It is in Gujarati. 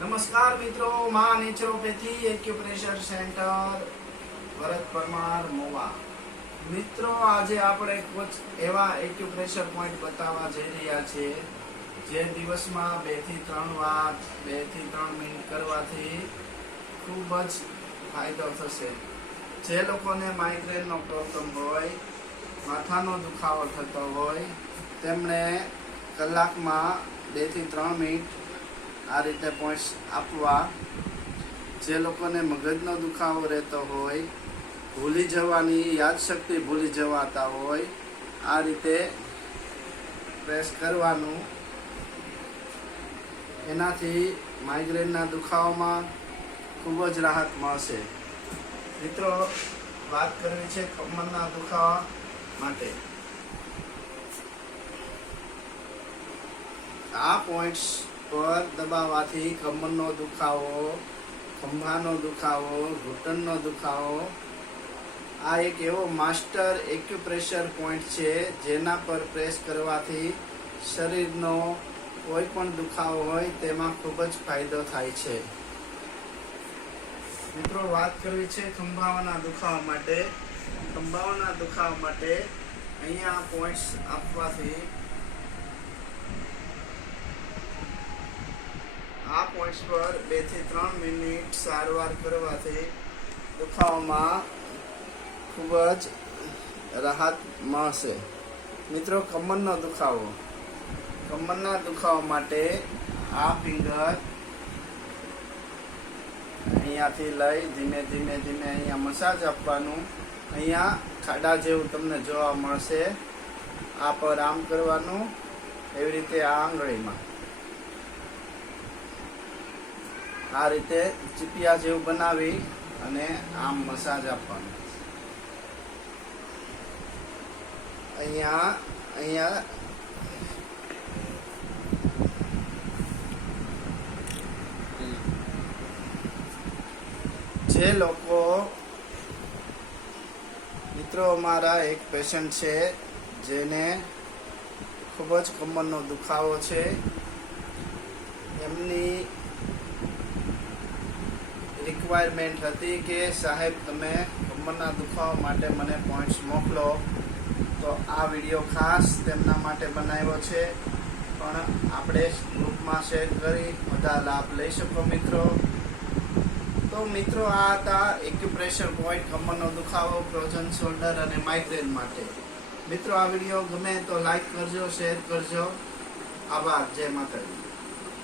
નમસ્કાર મિત્રો, Maa naturopathy acupressure centre, Bharat Parmar Mova. મિત્રો, આજે આપણે કોચ એવા એક્યુપ્રેશર પોઈન્ટ બતાવવા જઈ રહ્યા છીએ, જે દિવસમાં બેથી ત્રણ વાર બેથી ત્રણ મિનિટ કરવાથી ખૂબ જ ફાયદો થશે. જે લોકોને માઇગ્રેનનો પ્રોબ્લેમ હોય, માથાનો દુખાવો થતો હોય તેમણે કલાકમાં બેથી ત્રણ મિનિટ આ રીતે પોઈન્ટ્સ આપવા. જે લોકોને મગજનો દુખાવો રહેતો હોય, ભૂલી જવાની યાદશક્તિ ભૂલી જવાતા હોય, આ રીતે પ્રેસ કરવાનું. એનાથી માઇગ્રેનના દુખાવામાં ખૂબ જ રાહત મળશે. મિત્રો, વાત કરવી છે કમરના દુખાવા માટે. આ પોઈન્ટ્સ પર દબાવવાથી કમરનો દુખાવો, ખંભાનો દુખાવો, ઘૂંટણનો દુખાવો. આ એક એવો માસ્ટર એક્યુપ્રેશર પોઈન્ટ છે, જેના પર પ્રેસ કરવાથી શરીરનો કોઈ પણ દુખાવો હોય તેમાં ખૂબ જ ફાયદો થાય છે. મિત્રો, વાત કરવી છે ખંભાવાના દુખાવા માટે. ખંભાવાના દુખાવા માટે અહીંયા પોઈન્ટ્સ આપવાથી આ પોઈન્ટ્સ પર બેથી ત્રણ મિનિટ સારવાર કરવાથી દુખાવામાં ખૂબ જ રાહત મળશે. મિત્રો, કમરનો દુખાવો. કમરના દુખાવા માટે આ ફિંગર અહીંયાથી લઈ ધીમે ધીમે ધીમે અહીંયા મસાજ આપવાનું. અહીંયા ખાડા જેવું તમને જોવા મળશે. આ પર આમ કરવાનું. એવી રીતે આ આંગળીમાં. આ રીતે ચીપિયા જેવું બનાવી અને આમ મસાજ આપવાનો. અહીંયા અહીંયા જે લોકો, મિત્રો અમારા એક પેશન્ટ છે, જેને ખૂબ જ કમરનો દુખાવો છે. એમની રિક્વાયરમેન્ટ હતી કે, સાહેબ, તમે કમરના દુખાવા માટે મને પોઈન્ટ્સ મોકલો. તો આ વીડિયો ખાસ તેમના માટે બનાવ્યો છે. પણ આપણે ગ્રુપમાં શેર કરી, બધા લાભ લઈ શકો મિત્રો. તો મિત્રો, આ હતા એક્યુપ્રેશર પોઈન્ટ કમરનો દુખાવો ફ્રોઝન શોલ્ડર અને માઇગ્રેન માટે. મિત્રો, આ વીડિયો ગમે તો લાઈક કરજો શેર કરજો. આભાર. જય માતાજી.